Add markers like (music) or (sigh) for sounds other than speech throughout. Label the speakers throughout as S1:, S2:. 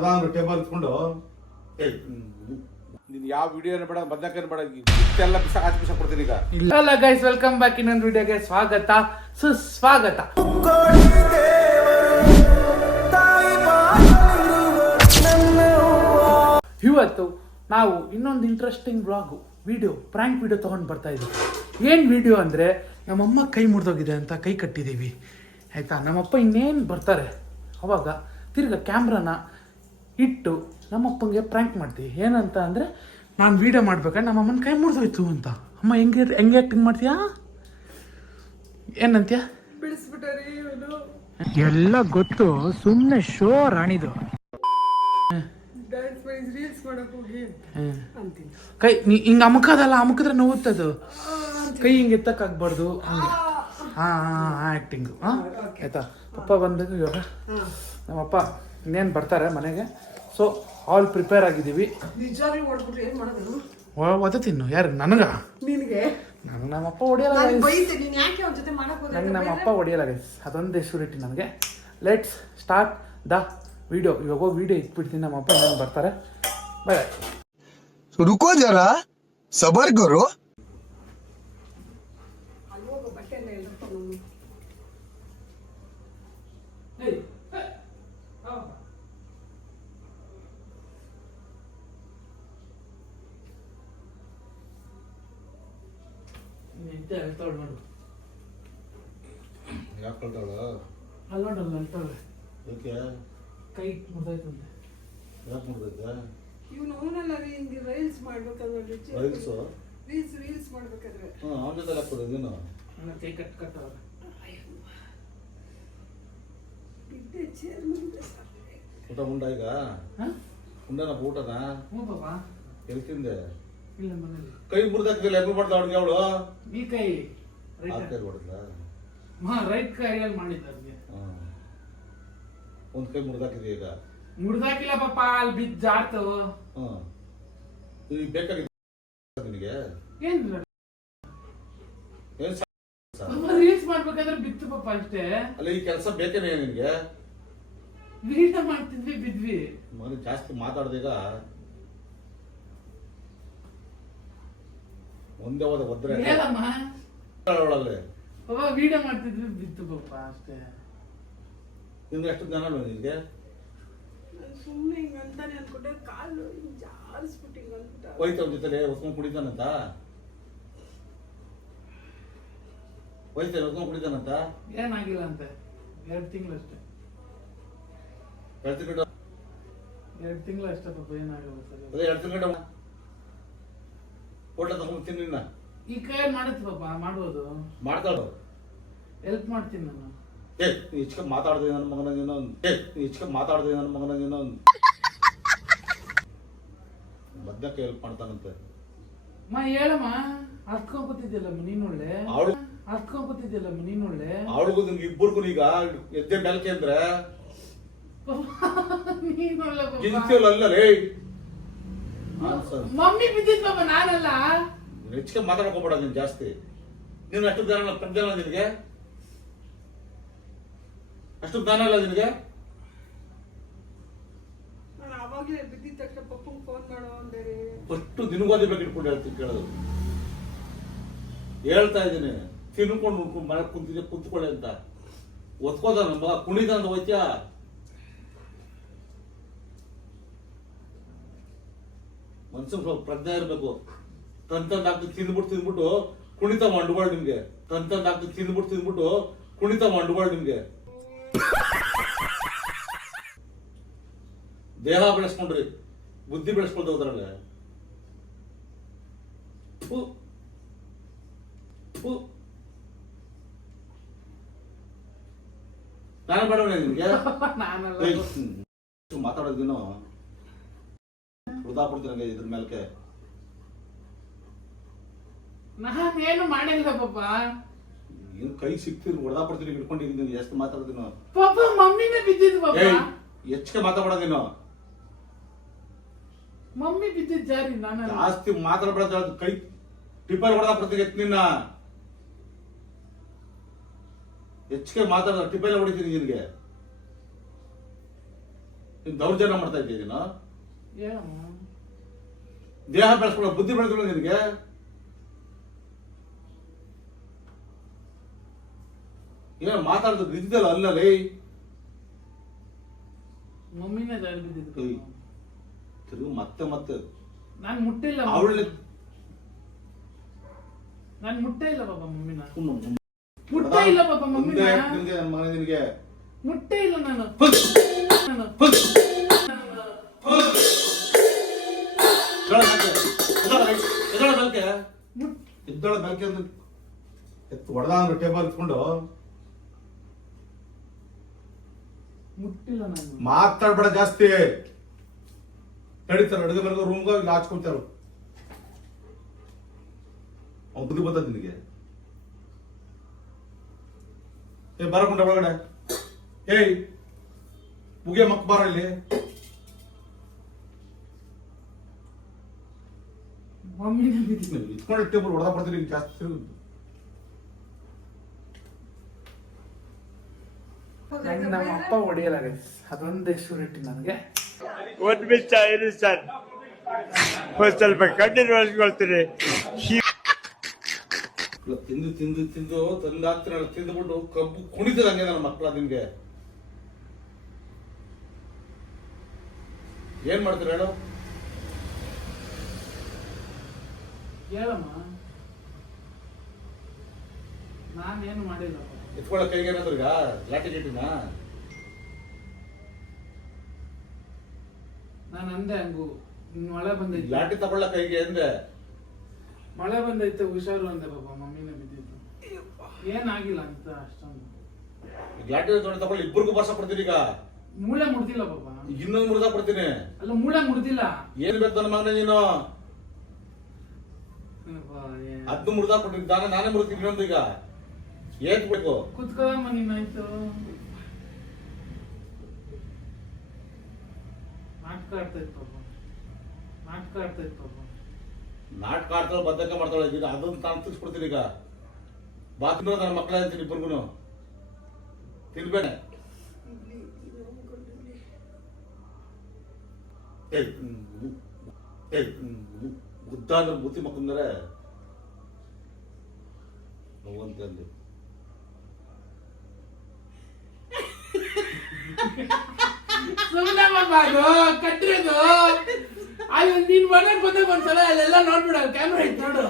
S1: ಹೊಡೆದ ಅಂದ್ರೆ ಟೇಬಲ್ ಇಟ್ಕೊಂಡು ನೀನು ಯಾವ ವಿಡಿಯೋ ಬೇಡ ಬದನೇಕಾಯಿ ಬೇಡ ಇಷ್ಟೆಲ್ಲ ಬಿಸ ಹಾಕಿ ಬಿಸ ಕೊಡ್ತೀನಿ ಈಗ.
S2: ಹಲೋ ಗೈಸ್ ವೆಲ್ಕಮ್ ಬ್ಯಾಕ್ ಇನ್ನೊಂದು ವಿಡಿಯೋಗೆ ಸ್ವಾಗತ. ಸುಸ್ವಾಗತ. ಇವತ್ತು ನಾವು ಇನ್ನೊಂದು interesting blog video prank video ತೊಗೊಂಡು ಬರ್ತಾ ಇದ್ದೀವಿ ಏನು ವಿಡಿಯೋ ಅಂದರೆ ನಮ್ಮಮ್ಮ ಕೈ ಮುರಿದೋಗಿದೆ ಅಂತ ಕೈ ಕಟ್ಟಿದ್ದೀವಿ ಆಯಿತಾ? ನಮ್ಮಪ್ಪ ಇನ್ನೇನು ಬರ್ತಾರೆ? ಅವಾಗ ತಿರ್ಗ ಕ್ಯಾಮ್ರಾನ ಇಟ್ಟು ನಮ್ಮಪ್ಪಂಗೆ ಪ್ರ್ಯಾಂಕ್ ಮಾಡ್ತೀವಿ. ಏನಂತ ಅಂದರೆ ನಾನು ವೀಡಿಯೋ ಮಾಡ್ಬೇಕಾದ್ರೆ ನಮ್ಮಮ್ಮನ ಕೈ ಮುರಿದೋಯ್ತು ಅಂತ. ಅಮ್ಮ ಹೆಂಗೆ ಹೆಂಗೆ ಆ್ಯಕ್ಟಿಂಗ್ ಮಾಡ್ತೀಯಾ? ಏನಂತ್ಯ?
S3: ಎಲ್ಲ ಗೊತ್ತು ಸುಮ್ಮನೆ ಶೋ ರಾಣಿದು.
S2: ಕೈ ನೀ ಹಿಂಗೆ ಅಮಕದಲ್ಲ ಅಮಕದ್ರೆ ನೋವುತ್ತದು ಕೈ ಹಿಂಗೆ ಎತ್ತಕ್ಕಾಗ್ಬಾರ್ದು. ಹಂಗೆ. ಹಾಂ ಹಾಂ ಆ್ಯಕ್ಟಿಂಗು ಹಾಂ ಆಯ್ತಾ? ಪಪ್ಪ ಬಂದಾಗ ಇವಾಗ ನಮ್ಮಪ್ಪ ಇನ್ನೇನು ಬರ್ತಾರೆ ಮನೆಗೆ? ಸೊ ಆಲ್ ಪ್ರಿಪೇರ್ ಆಗಿದ್ದೀವಿ. ಒದತಿನ್ನು ಯಾರು? ನನಗ?
S4: ನಿನಗೆ?
S2: ನಂಗೆ ನಮ್ಮಪ್ಪ ಹೊಡೆಯಲ್ಲ ನಂಗೆ ನಮ್ಮಪ್ಪ ಹೊಡೆಯಲ್ಲ ಗೈಸ್ ಅದೊಂದೇ ಶೂರಿಟಿ ನನಗೆ. ಲೆಟ್ಸ್ ಸ್ಟಾರ್ಟ್ ದ ವಿಡಿಯೋ ಇವಾಗ ವಿಡಿಯೋ ಇಟ್ಬಿಡ್ತೀನಿ. ನಮ್ಮಪ್ಪ ಬರ್ತಾರೆ. ಬಾಯ್
S4: ರುಕೋ ಜರ. ಸಬರ್ಗರು.
S2: ನೋಡು.
S1: ಯಾಕೆ ಕಳ್ತಾಳ
S2: ಅಲ್ಲಿ ನೋಡಲ್ಲ ಅಲ್ತಾಳೆ
S1: ಯಾಕೆ?
S2: ಕೈ ಮುರಿದೋಯ್ತಂತೆ.
S1: ಯಾಕೆ ಮಾಡ್ದೈತೆ
S4: ಇವ್ನು ಅವನಲ್ಲ ಹಿಂಗೆ ರೈಲ್ಸ್ ಮಾಡ್ಬೇಕಾದ್ರೆ
S1: ರೈಲ್ಸು
S4: ರೀಲ್ಸ್ ರೀಲ್ಸ್ ಮಾಡ್ಬೇಕಾದ್ರೆ.
S1: ಹ್ಞೂ ಅವನ ಜೊತೆ ಹಾಕ್ಬಿಡು ನೀನು.
S2: ನನ್ನ ಕೈ ಕಟ್ ಕಟ್ಟವ್ರೆ
S4: ಬಿದ್ದೆ ಚೇರ್
S1: ಊಟ ಉಂಡ ಈಗ? ಉಂಡನ ಊಟನಾ?
S2: ಹ್ಞೂ ಬಾಬಾ
S1: ಎಲ್ಲಿ ತಿಂದೆ?
S2: ಇಲ್ಲ ಮನೇಲಿ.
S1: ಕೈ ಮುರಿದಾಕಿಲ್ಲ ಹೆಂಗ್ ಮಾಡ್ದ ಅವ್ರಿಗೆ ಅವಳು?
S2: ಈ ಕೈ.
S1: ಆ
S2: ರೈಟ್
S1: ಕೈ. ಹೊಡೆದ
S2: ಹಾ ರೈಟ್ ಕೈಯಲ್ಲಿ ಮಾಡಿದ್ದ ಅವ್ರಿಗೆ
S1: ಒಂದು ಕೈ ಮುರಿದಾಕಿದೆ ಈಗ?
S2: ಮುಡ್ದಾಕಿಲ್ಲ ಪಾಪ ಅಲ್ಲಿ ಬಿದ್ದು ಜಾರ್ತು
S1: ಹಾಂ. ಈಗ ಬೇಕಾಗಿದೆ ನಿನಗೆ?
S2: ಏನ್
S1: ಏನು
S2: ರೀಲ್ಸ್ ಮಾಡ್ಬೇಕಾದ್ರೆ ಬಿತ್ತು ಪಾಪ ಅಷ್ಟೇ.
S1: ಅಲ್ಲ ಈ ಕೆಲಸ ಬೇಕೇನೆ ನಿನಗೆ?
S2: ವಿಡಿಯೋ ಮಾಡ್ತಿದ್ವಿ ಬಿದ್ವಿ.
S1: ಮಗನ ಜಾಸ್ತಿ ಮಾತಾಡ್ದೀಗ ಒಂದೇ ಹೋದ ಒದ್ರೆ.
S2: ಹೇಳಮ್ಮ
S1: ಅವಳಲ್ಲೇ
S2: ಪಾಪ ವಿಡಿಯೋ ಮಾಡ್ತಿದ್ವಿ ಬಿತ್ತು ಪಾಪ ಅಷ್ಟೇ.
S1: ನಿಮ್ಗೆ ಎಷ್ಟು ಜ್ಞಾನ ಇಲ್ಲ ನಿನಗೆ?
S4: ನಾನು ಸುಮ್ಮನೆ ಹಿಂಗಂತಾನೆ ಅನ್ಕೊಂಡೆ ಕಾಲು ಜಾರಿಸ್ಬಿಟ್ಟು ಹಿಂಗಂತ
S1: ಹೋಯ್ತು ಅವ್ರ ಜೊತೆ ಹೊಸ್ಕೊಂಡು ಕುಡಿತಾನಂತ? ಹೋಯ್ತು ಹೊಸ್ಕೊಂಡು ಕುಡಿತಾನಂತ?
S2: ಏನಾಗಿಲ್ಲ ಅಂತೆ? ಎರಡು ತಿಂಗಳಷ್ಟೇ
S1: ಅಷ್ಟೇ. ತಿಂಗಳು
S2: ಎರಡು ತಿಂಗಳು ಅಷ್ಟೇ ಪಾಪ ಏನಾಗಲ್ಲ ಸರ್.
S1: ಅದೇ ಎರಡು ತಿಂಗಳು ಊಟ ತಗೊಂಡು ತಿನ್ನ
S2: ಈ ಕೈ ಮಾಡುತ್ತೆ ಪಾಪ ಮಾಡ್ಬೋದು.
S1: ಮಾಡ್ತಾಳು.
S2: ಹೆಲ್ಪ್ ಮಾಡ್ತೀನಿ ನಾನು.
S1: ಏ ನೀ ಇಚ್ಕ ಮಾತಾಡ್ದೆ ನನ್ನ ಮಗನ ಏನೋ ಏ ನೀ ಇಚ್ಕ ಮಾತಾಡ್ದೆ ನನ್ನ ಮಗನ ಏನೋ ಬದ್ದಕ್ಕೆ ಹೆಲ್ಪ್ ಮಾಡ್ತಾನಂತೆ.
S2: ಮಾ ಹೇಳಮ್ಮ ಹತ್ಕೊಂಡ್ ಕೂತಿದ್ಯಲ್ಲಮ್ಮ ನೀನ್ ಒಳ್ಳೆ?
S1: ಅವಳು
S2: ಹತ್ಕೊಂಡ್ ಕೂತಿದ್ಯಲ್ಲಮ್ಮ ನೀನ್ ಒಳ್ಳೆ?
S1: ಅವಳಿಗೂ ನಿಮ್ಗೆ ಇಬ್ಬರಿಗೂ ಈಗ ಎದ್ದೆ ಮೇಲ್ಕೆ ಅಂದ್ರೆ?
S2: ನೀನ್ ಒಳ್ಳೆ ಪಾಪ.
S1: ಗಿಲ್ತಿಯಲ್ಲ ಅಲ್ಲ.
S2: ಮಮ್ಮಿ ಬಿದ್ದಿದ್ ಪಾಪ ನಾನಲ್ಲ.
S1: ನೀನ್ ಹೆಚ್ಚಿಗೆ ಮಾತಾಡ್ಕೋಬೇಡ ನೀನ್ ಜಾಸ್ತಿ. ನೀನು ಅಷ್ಟು ಜ್ಞಾನ ಪ್ರಜ್ಞಾನ ನಿನಗೆ. ಅಷ್ಟು ಜ್ಞಾನ ಇಲ್ಲ ನಿನಗೆ.
S4: ನಾನು ಅವಾಗಲೇ ಬಿದ್ದಿದ ತಕ್ಷಣ ಪಪ್ಪಂಗೆ ಫೋನ್ ಮಾಡೋ
S1: ಫಸ್ಟ್ ಇಟ್ಕೊಂಡು ಹೇಳ್ತೀನಿ ಕೇಳೋದು. ಹೇಳ್ತಾ ಇದ್ದೀನಿ. ತಿನ್ಕೊಂಡು ಮನೆ ಕುಂತಿದ್ದೆ ಕುಂತ್ಕೊಳ್ಳಿ ಅಂತ. ಒತ್ಕೋದ ನಮ್ಮ ಕುಣಿದ ಅಂತ ಹೋಯ್ತ್ಯಾ? ಸ್ವಲ್ಪ ಪ್ರಜ್ಞೆ ಇರಬೇಕು. ತಂತಂದ್ ಹಾಕಿ ತಿಂದ್ಬಿಟ್ಟು ತಿಂದ್ಬಿಟ್ಟು ಕುಣಿತ ಮಂಡುಗಳು ನಿಮ್ಗೆ. ತಂತಂದ್ ಹಾಕಿ ತಿಂದ್ಬಿಟ್ಟು ತಿಂದ್ಬಿಟ್ಟು ಕುಣಿತ ಮಂಡುಗಳು ನಿಮ್ಗೆ. ದೇಹ ಬೆಳೆಸ್ಕೊಂಡ್ರಿ ಬುದ್ಧಿ ಥು. ಥು. ನಾನು ಬೇಡವೇ ನಿಮ್ಗೆ? (laughs)
S2: ನಾನಲ್ಲ.
S1: ಪಡ್ತೀರಂಗೆ ಇದ್ರ ಮೇಲ್ಕೆ
S2: ನಾನೇನು ಮಾಡಿಲ್ಲ ಪಾಪ.
S1: ಏನ್ ಕೈ ಸಿಕ್ತಿರ್ ಹೊಡೆದಾ ಪಡ್ತೀನಿ ಇಟ್ಕೊಂಡಿದ್ದೀನಿ ಎಷ್ಟು ಮಾತಾಡ್ತೀನೋ
S2: ಪಾಪ ಮಮ್ಮಿನೇ ಬಿದ್ದಿದ್ ಪಾಪ.
S1: ಹೆಚ್ಚಿಗೆ
S2: ಮಮ್ಮಿ ಬಿದ್ದಿದ್ ಜಾರಿ ನಾನಲ್ಲ.
S1: ಜಾಸ್ತಿ ಮಾತಾಡ್ಬೇಡ ಕೈ ಟಿಪ್ಪರ್ ಹೊಡೆದಾ ಪಡ್ತೀನಿ ಎತ್ ನಿನ್ನ. ಹೆಚ್ಚಿಗೆ ಮಾತಾಡ ಟಿಪ್ಪರ್ ಹೊಡಿತೀನಿ ನಿನ್ಗೆ. ನೀನ್ ದೌರ್ಜನ್ಯ ಮಾಡ್ತಾ ಇದ್ದೀನಿ
S2: ಹೇಳಮ್ಮ
S1: ದೇಹ ಬೆಳೆಸ್ಕೊಳ್ಳೋ ಬುದ್ಧಿ ಬೆಳೆಸ್ಕೊಳ್ಳೋ ನಿನಗೆ? ಏನ ಮಾತಾಡೋದು ಇದ್ದಲ್ಲ ಅಲ್ಲಲ್ಲಿ?
S2: ಮಮ್ಮಿನೇ ಜಾರಿ ಬಿದ್ದಿದ್ದು.
S1: ತಿರುಗಿ ಮತ್ತೆ ಮತ್ತೆ.
S2: ನಾನು ಮುಟ್ಟಿಲ್ಲ
S1: ಅವಳ
S2: ನಾನು ಮುಟ್ಟೇ ಇಲ್ಲ ಬಾಬಾ ಮಮ್ಮಿನ. ಮುಟ್ಟೆ ಇಲ್ಲ ಬಾಬಾ ಮಮ್ಮಿನ.
S1: ನಿನಗೆ ನಿನಗೆ.
S2: ಮುಟ್ಟೇ ಇಲ್ಲ ನಾನು. ನಾನು.
S1: ಬೆಳಕೆ ಅಂತ ಎತ್ತು ಹೊಡೆದ ಅಂದ್ರೆ ಟೇಬಲ್ ಇಟ್ಕೊಂಡು
S2: ಮುಟ್ಟಿಲ್ಲ ನಾನು.
S1: ಮಾತಾಡ್ಬೇಡ ಜಾಸ್ತಿ. ನಡೀತಾರೆ ಅಡುಗೆ ಮನೆಗೆ ರೂಮ್ ಇಲ್ಲಿ ಹಾಚ್ಕೊಂತಾರ. ಅವ್ನು ಬುದ್ಧಿ ಬಂದ ನಿನಗೆ? ಏ ಬರಕೊಂಡ ಒಳಗಡೆ. ಏಯ್ ಮುಗಿಯ ಮಕ್ ಬಾರ ಇಲ್ಲಿ.
S2: ಮಮ್ಮಿನೇ ಬಿದ್ದಿದ್ದು
S1: ಇಟ್ಕೊಂಡು ಟೇಬಲ್ ಹೊಡೆದ ಬರ್ತೀನಿ ಜಾಸ್ತಿ
S2: ನಂಗೆ ನಮ್ಮ ಅಪ್ಪ ಹೊಡೆಯಲ್ಲ. ಅದೊಂದೇ ಶೂರಿಟಿ ನನಗೆ.
S5: ಒಂದ್ ಬಿಚ್ಚ ಇರಿ ಸರ್. ಒಂದ್ ಸ್ವಲ್ಪ ಕಣ್ಣೀರು ಒರೆಸ್ಕೊಳ್ತೀನಿ
S1: ಇಲ್ಲ, ತಿಂದು ತಿಂದು ತಿಂದು ತಂದು ತಿಂದ್ಬಿಟ್ಟು ಕಬ್ಬು ಕುಣಿತದ ಹಂಗೆ ನನ್ನ ಮಕ್ಕಳ ನಿಮ್ಗೆ. ಏನ್ ಮಾಡ್ತೀರ ಹೇಳು?
S2: ಹೇಳಮ್ಮ. ನಾನೇನು ಮಾಡಿಲ್ಲ. ಪಾಪ.
S1: ಎತ್ಕೊಳ್ಳೋ ಕೈಗೆ ಏನಾದ್ರು ಈಗ ಲಾಟಿ ಗಿಟ್ಟಿನ?
S2: ನಾನು ಅಂದೆ ಹಂಗು ಮಳೆ ಬಂದೈತೆ.
S1: ಲಾಟಿ ತಗೊಳ್ಳ ಕೈಗೆ ಅಂದೆ
S2: ಮಳೆ ಬಂದೈತೆ ಹುಷಾರು ಅಂದೆ ಪಾಪ ಮಮ್ಮಿನೇ ಬಿದ್ದಿದ್ದು. ಏನಾಗಿಲ್ಲ ಅಂತ ಅಷ್ಟೊಂದು.
S1: ಈಗ ತೊಗೊಂಡು ತಗೊಳ್ಳಿ ಇಬ್ಬರಿಗೂ ಬರ್ಸ ಕೊಡ್ತೀನಿ ಈಗ.
S2: ಮೂಳೆ ಮುಡ್ದಿಲ್ಲ ಪಾಪ.
S1: ಈಗ ಇನ್ನೊಂದು ಮುರಿದ ಕೊಡ್ತೀನಿ
S2: ಅಲ್ಲ ಮೂಳೆ ಮುಡ್ದಿಲ್ಲ
S1: ಏನ್ ಬೇಕು ನನ್ನ ಮಗನ ನೀನು?
S2: ಏ-
S1: ಹದ್ದು ಮುರಿದ ಕೊಟ್ಟಿದ್ದಾನೆ ನಾನೇ ಮುರಿತೀನಿ ಇನ್ನೊಂದು ಈಗ. ಏನ್ ಬೇಕು
S2: ಕುತ್ಕೋದಮ್ಮ ನೀನಾಯ್ತು ನಾಟಕ ಆಡ್ತಾ ಇತ್ತು ನಾಟಕ ಆಡ್ತಾ ಇತ್ತು
S1: ನಾಟಕ ಆಡ್ತಾಳೆ ಬದ್ದಕ ಮಾಡ್ತಾಳೆ. ಈಗ ಅದನ್ನ ತಾನು ಈಗ. ಬಾ ತಿನ್ನೋ ನನ್ನ ಮಕ್ಕಳ ಅಂತೀನಿ ಇಬ್ಬರಿಗೂ ಹ್ಮ್, ಏಯ್ ಹ್ಮ್, ಹ್ಮ್, ಗುದ್ದ ಅಂದ್ರೆ ಬುತ್ತಿ ಮಕ್ಕಂದ್ರೆ ನೋವಂತೆ ಅಂದೆ
S2: ಸುಮ್ಮನೆ ಕಟ್ಟಿರೋದು ಅಲ್ಲಿ ನೀನ್ ಮನೆಗೆ ಬಂದಾಗ ಒಂದ್ಸಲ ಅಲ್ಲೆಲ್ಲ ನೋಡ್ಬಿಡ ಕ್ಯಾಮ್ರಾ ಇತ್ತು ನೋಡು.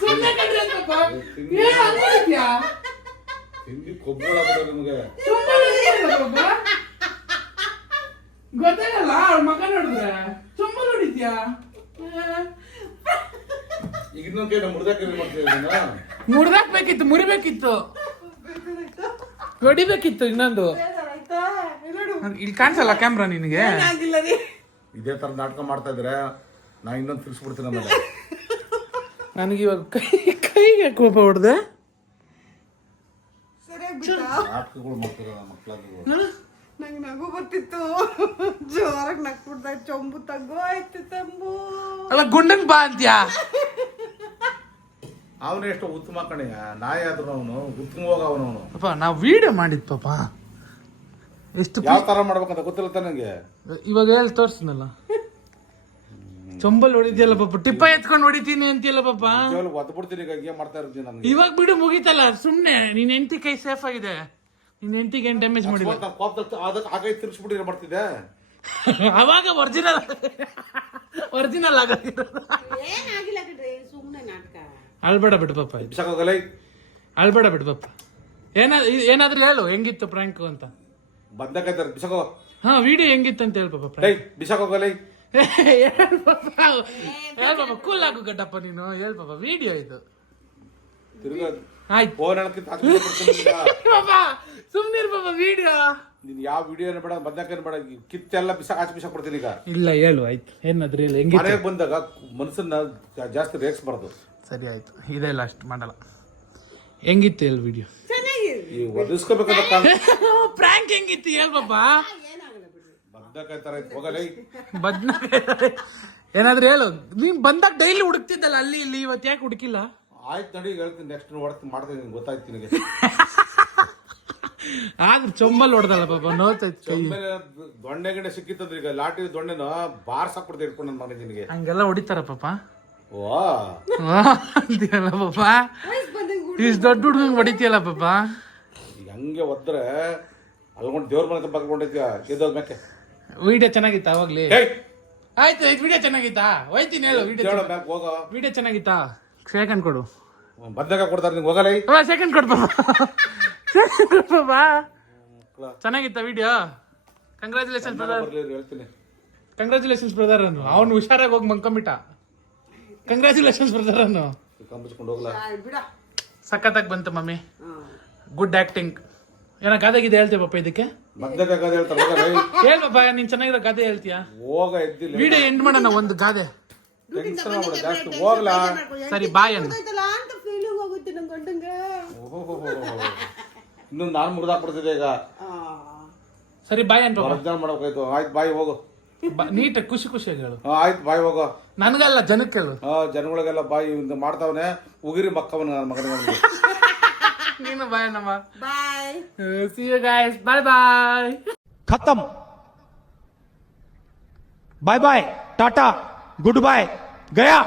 S2: ಸುಮ್ಮನೆ ಏ ಹಂಗಿದ್ಯಾ
S1: ತಿಂಡಿ ಕೊಬ್ಬಳ ನಿಮಗೆ.
S2: ಗೊತ್ತಾಗಲ್ಲ ಅವ್ರ ಮಗ ನೋಡಿದ್ರೆ. ತುಂಬಾ ನೋಡಿದ್ಯಾ
S1: ಈಗ ಇನ್ನೊಂದು ಕೈ ಮುರಿದಾಕ ಮಾಡ್ತೀವಿ ಇದನ್ನ
S2: ಮುರಿದಾಕ್ಬೇಕಿತ್ತು ಮುರಿಬೇಕಿತ್ತು. ಹೊಡಿಬೇಕಿತ್ತು ಇನ್ನೊಂದು. ಇಲ್ಲಿ ಕಾಣಿಸಲ್ಲ ಕ್ಯಾಮ್ರಾ ನಿನಗೆ?
S4: ಏನಾಗಿಲ್ಲ ರೀ.
S1: ಇದೇ ತರ ನಾಟಕ ಮಾಡ್ತಾ ಇದ್ರೆ ನಾ ಇನ್ನೊಂದು ತಿಳಿಸ್ಬಿಡ್ತೀನಿ ಆಮೇಲೆ.
S2: ನನಗೆ ಇವಾಗ ಕೈ ಕೈಗೆ ಕೋಪ ಹೊಡೆದೆ.
S1: ನಾಟಕಗಳು ಮಾಡ್ತಾರೆ ಮಕ್ಕಳಾಗ
S4: ನಂಗೆ ನಗು ಬರ್ತಿತ್ತು. ಜೋರಾಗಿ ನಕ್ಬಿಡ್ದ ಚೊಂಬು ತಗೋ ಆಯ್ತು ತಂಬು.
S2: ಅಲ್ಲ ಗುಂಡಂಗ್ ಬಾ ಅಂತ್ಯಾ?
S1: ಅವನು ಎಷ್ಟು ಉತ್ತಮ ಕಣೆಯ ನಾಯಿ ಆದ್ರೂ ಅವನು ಉತ್ತಮವಾಗ ಅವನವನು
S2: ಪಾಪ ನಾವು ವಿಡಿಯೋ ಮಾಡಿದ್ ಪಾಪ. ಎಷ್ಟು
S1: ಯಾವ ತರ ಮಾಡ್ಬೇಕಂತ ಗೊತ್ತಿಲ್ಲ ನನಗೆ ನಂಗೆ.
S2: ಇವಾಗ ಹೇಳಿ ತೋರ್ಸಿನಲ್ಲ? ಚೊಂಬಲ್ ಹೊಡಿದ್ಯಲ್ಲ ಪಾಪ ಟಿಪ್ಪ ಎತ್ಕೊಂಡು ಹೊಡಿತೀನಿ ಅಂತೀಯಲ್ಲ ಪಾಪ.
S1: ಒದ್ದು ಬಿಡ್ತೀನಿ ಈಗ ಏನ್ ಮಾಡ್ತಾ ಇರ್ತೀನಿ ನನಗೆ.
S2: ಇವಾಗ ಬಿಡು ಮುಗೀತಲ್ಲ ಸುಮ್ನೆ ನಿನ್ ಹೆಂಡತಿ ಕೈ ಸೇಫ್ ಆಗಿದೆ. ನಿನ್ ಹೆಂಡತಿಗೆ ಏನ್ ಡ್ಯಾಮೇಜ್ ಮಾಡಿಲ್ಲ.
S1: ಕೋಪದಲ್ಲಿ ಅದಕ್ಕೆ ಆಗೈ ತಿರ್ಸ್ಬಿಟ್ಟು ಮಾಡ್ತಿದ್ದೆ
S2: ಅವಾಗ ಒರಿಜಿನಲ್ ಒರಿಜಿನಲ್ ಆಗಿರೋದು
S4: ಏನಾಗಿಲ್ಲ ಕಣ್ರಿ ಸುಮ್ಮನೆ ನಾಟಕ.
S2: ಅಳ್ಬೇಡ ಬಿಡು ಪಾಪ ಅಳ್ಬೇಡ ಬಿಡು ಪಾಪ. ಏನಾದ್ ಏನಾದ್ರೂ ಹೇಳು ಹೆಂಗಿತ್ತು ಪ್ರ್ಯಾಂಕ್ ಅಂತ.
S1: ಬಂದಕೈತಾರೆ ಬಿಸಾಕೋ
S2: ಹಾ ವಿಡಿಯೋ ಹೆಂಗಿತ್ತು ಅಂತ ಹೇಳು ಪಾಪ
S1: ಲೈ
S2: prank.
S1: ಬಿಸಾಕೋಗಲೈ
S2: ಹೇಳ್ ಪಾಪ. ಹೇಳ್ ಪಾಪ ಕೂಲ್ ಆಗು ಗಡ್ಡಪ್ಪ ನೀನು. ಹೇಳ್ ಪಾಪ ವಿಡಿಯೋ ಇದು.
S1: ತಿರ್ಗಾ
S2: ಆಯ್ತು.
S1: ಫೋನ್ (laughs)
S2: ಪಾಪ ಪಾಪ ವಿಡಿಯೋ
S1: ನೀನ್ ಯಾವ ವಿಡಿಯೋ ಬೇಡ ಬಂದಕ ಬೇಡ ಕಿತ್ತೆಲ್ಲ ಬಿಸಾಕ್ ಆಚೆ ಬಿಸಾಕ್ ಕೊಡ್ತೀನಿ ಈಗ.
S2: ಇಲ್ಲ ಹೇಳು ಆಯ್ತು. ಏನಾದ್ರೂ ಹೇಳು ಹೆಂಗೆ
S1: ಮನೆಗೆ ಬಂದಾಗ ಮನಸ್ಸನ್ನ ಜಾಸ್ತಿ ರೇಗಿಸ್ಬಾರ್ದು
S2: ಸರಿ ಆಯ್ತು. ಇದೇ ಲಾಸ್ಟ್ ಮಾಡಲ್ಲ. ಹೆಂಗಿತ್ತು ಹೇಳು ವಿಡಿಯೋ
S4: ಚೆನ್ನಾಗಿದೆ
S1: ಈ ಒದಿಸ್ಕೋಬೇಕಂತ
S2: ಪ್ರ್ಯಾಂಕ್ (laughs) ಹೆಂಗಿತ್ತು ಹೇಳ್ ಪಾಪ?
S4: ಏನಾಗಲ್ಲ ಬಿಡ್ರಿ.
S1: ಬಂದಕೈತಾರ ಹೋಗಲೈ
S2: ಬದ್ನ ಏನಾದ್ರೂ ಹೇಳು. ನೀನ್ ಬಂದಾಗ ಡೈಲಿ ಹುಡುಕ್ತಿದ್ದಲ್ಲ ಅಲ್ಲಿ ಇಲ್ಲಿ ಇವತ್ತು ಯಾಕೆ ಹುಡುಕಿಲ್ಲ?
S1: ಆಯ್ತು ನಡಿ ಹೇಳ್ತೀನಿ ನೆಕ್ಸ್ಟ್ ಹೊಡ್ತೀನಿ ಮಾಡ್ತೀನಿ ಗೊತ್ತಾಯ್ತು ನಿನಗೆ. (laughs)
S2: ಆದ್ರೆ ಚೊಂಬಲ್ ಹೊಡೆದಲ್ಲ ಪಾಪ ನೋತೈತ್
S1: ದೊಣ್ಣೆ ಗಿಡ ಸಿಕ್ಕಿತ್ತಂದ್ರೆ ಈಗ ಲಾಟಿ ದೊಣ್ಣೆನ ಬಾರ್ಸಾಕ್ಬಿಡ್ದೆ ಇಟ್ಕೊಂಡು ನನ್ನ ಮನೆ ನಿನಗೆ
S2: ಹಂಗೆಲ್ಲ ಹೊಡಿತಾರ ಪಾಪ.
S1: ಓ
S2: ಅಂತೀಯಲ್ಲ ಪಾಪ. ಇಷ್ಟು ದೊಡ್ಡ ಹುಡುಗಂಗೆ ಹೊಡಿತೀಯಲ್ಲ ಪಾಪ.
S1: ಈಗ ಹಂಗೆ ಒದ್ರೆ ಅಲ್ಕೊಂಡು ದೇವ್ರ ಮನೆ ತಪ್ಪ ಹಾಕೊಂಡೈತಿ ಮೇಕೆ
S2: ವಿಡಿಯೋ ಚೆನ್ನಾಗಿತ್ತಾ ಅವಾಗ್ಲಿ? ಆಯ್ತು ಆಯ್ತು ವಿಡಿಯೋ ಚೆನ್ನಾಗಿತ್ತಾ? ಹೋಯ್ತೀನಿ ಹೇಳು ವಿಡಿಯೋ
S1: ಹೇಳು ಮ್ಯಾಕ್ ಹೋಗೋ.
S2: ವಿಡಿಯೋ ಚೆನ್ನಾಗಿತ್ತಾ? ಸೆಕೆಂಡ್ ಕೊಡು.
S1: ಬದ್ದಾಗ ಕೊಡ್ತಾರೆ ನಿಂಗೆ ಹೋಗಲ್ಲ.
S2: ಸೆಕೆಂಡ್ ಕೊಡು (laughs) second ಚೆನ್ನಾಗಿತ್ತಾ
S1: video congratulation brother
S2: congratulations brother ಅನ್ನು. ಅವನು ಹುಷಾರಾಗಿ ಹೋಗಿ ಮಂಕೊಂಬಿಟ್ಟ ಕಂಗ್ರ್ಯಾಚುಲೇಷನ್ಸ್ ಬ್ರದರ್ ಅನ್ನು
S1: ಕಂಬಿಸ್ಕೊಂಡು ಹೋಗ್ಲಾ?
S4: ಬಿಡ.
S2: ಸಖತ್ತಾಗಿ ಬಂತು ಮಮ್ಮಿ. ಗುಡ್ ಆಕ್ಟಿಂಗ್ ಏನೋ ಗಾದೆ ಗಿದೆ ಹೇಳ್ತೀಯ ಪಾಪ ಇದಕ್ಕೆ?
S1: ಬದ್ದಾಗ ಆಗೋದು ಹೇಳ್ತಾರೆ ಹೋಗಲ್ಲ ಈ.
S2: ಹೇಳ್ ಪಾಪ ನೀನ್ ಚೆನ್ನಾಗಿರೋ ಗಾದೆ ಹೇಳ್ತೀಯಾ?
S1: ಹೋಗ
S2: ವಿಡಿಯೋ ಎಂಡ್ ಮಾಡೋಣ ಒಂದು ಗಾದೆ.
S1: ಹೋಗ್ಲಾ?
S2: ಸರಿ ಬಾಯ್ ಅನ್ನು
S1: ಇನ್ನೊಂದು ನಾನು ಮುರಿದಾಕ್ಬಿಡ್ತಿದ್ದೆ ಈಗ
S2: ಸರಿ ಬಾಯ್ ಅನ್ ಪಾಪ
S1: ಅರ್ಜನ ಮಾಡ್ಬೇಕಾಯ್ತು ಆಯ್ತು ಬಾಯಿ ಹೋಗು
S2: ನೀಟಾಗಿ ಖುಷಿ ಖುಷಿಯಾಗಿ ಹೇಳು
S1: ಹಾ, ಆಯ್ತು ಬಾಯಿ ಹೋಗೋ
S2: ನನ್ಗಲ್ಲ ಜನಕ್ಕೆ ಹೇಳು
S1: ಹಾ ಜನಗಳಿಗೆಲ್ಲ ಬಾಯಿ ಇವ್ನು ಮಾಡ್ತಾವನೆ ಉಗಿರಿ ಮಕ್ಕವನ ನನ್ನ ಮಗನಿಗೆ (laughs)
S2: ನೀನು ಬಾಯ್ ನಮ್ಮ
S4: boy
S2: see you guys bye bye
S3: खत्म bye bye tata goodbye गया